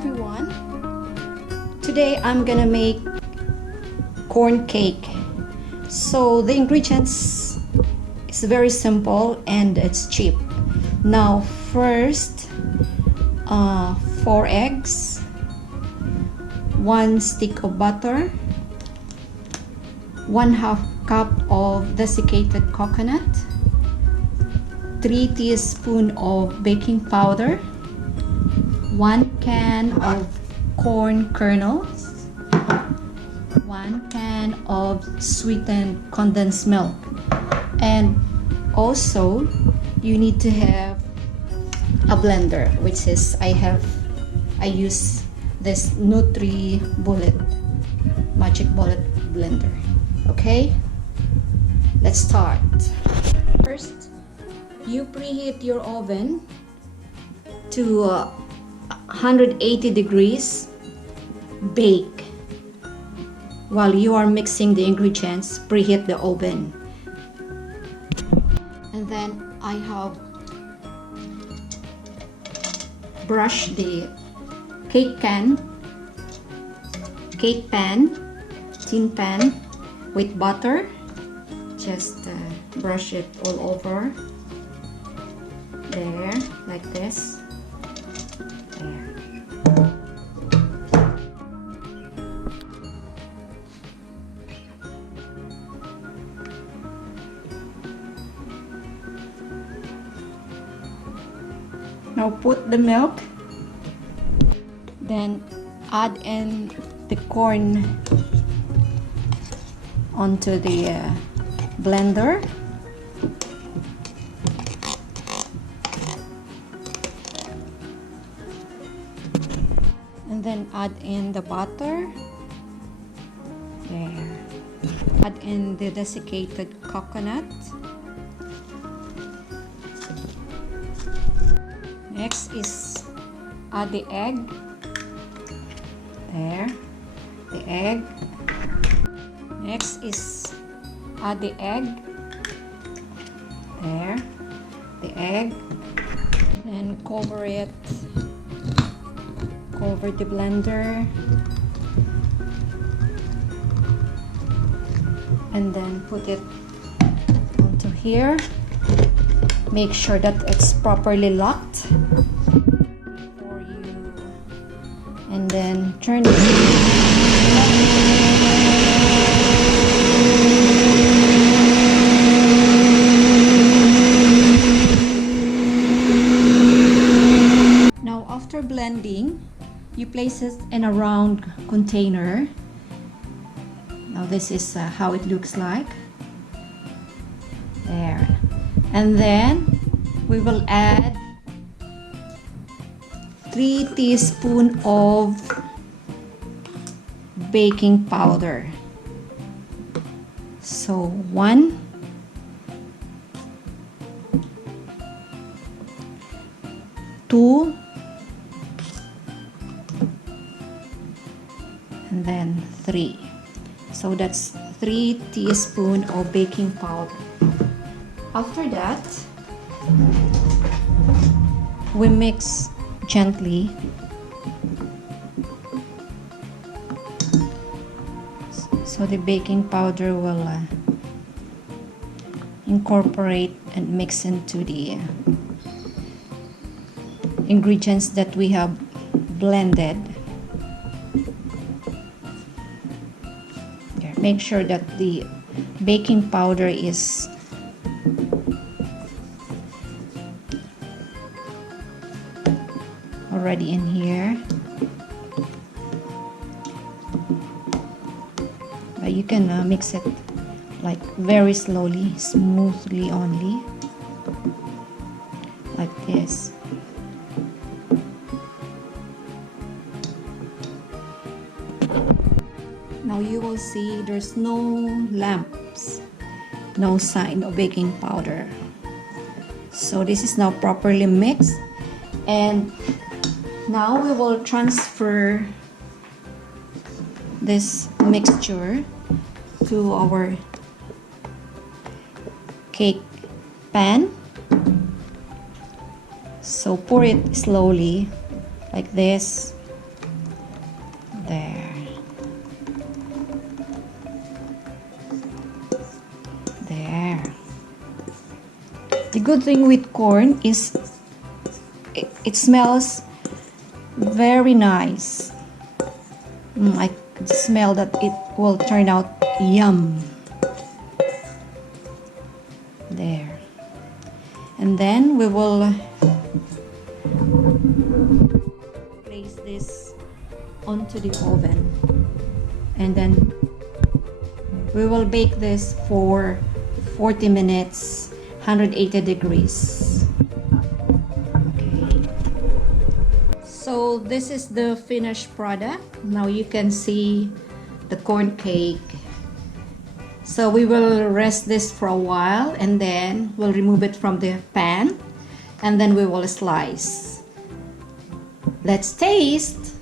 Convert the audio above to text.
everyone. Today I'm gonna make corn cake. So the ingredients is very simple and it's cheap. Now first, 4 eggs, 1 stick of butter, 1/2 cup of desiccated coconut, 3 teaspoons of baking powder, 1 can of corn kernels, 1 can of sweetened condensed milk, and also you need to have a blender, which is I use this NutriBullet Magic Bullet blender. Okay, let's start. First, you preheat your oven to 180 degrees. Bake. While you are mixing the ingredients, preheat the oven. And then I have brushed the tin pan with butter. Just brush it all over. There, like this. There. Now put the milk, then add in the corn onto the blender. And then add in the butter. There. Add in the desiccated coconut. Next is add the egg. There. The egg. Next is add the egg. There. The egg. Then cover it. Cover the blender. And then put it onto here. Make sure that it's properly locked before you, and then turn it. Now after blending, you place it in a round container. Now this is how it looks like. There. And then we will add 3 teaspoons of baking powder. So 1, 2, and then 3. So that's 3 teaspoons of baking powder. After that, we mix gently. So the baking powder will incorporate and mix into the ingredients that we have blended. There. Make sure that the baking powder is already in here, but you can mix it like very slowly, smoothly only, like this. Now you will see there's no lumps, no sign of baking powder. So this is now properly mixed, and now we will transfer this mixture to our cake pan. So pour it slowly like this. The good thing with corn is it smells very nice. I could smell that it will turn out yum. There. And then we will place this onto the oven. And then we will bake this for 40 minutes, 180 degrees. Okay. So this is the finished product. Now you can see the corn cake. So we will rest this for a while and then we'll remove it from the pan and then we will slice. Let's taste.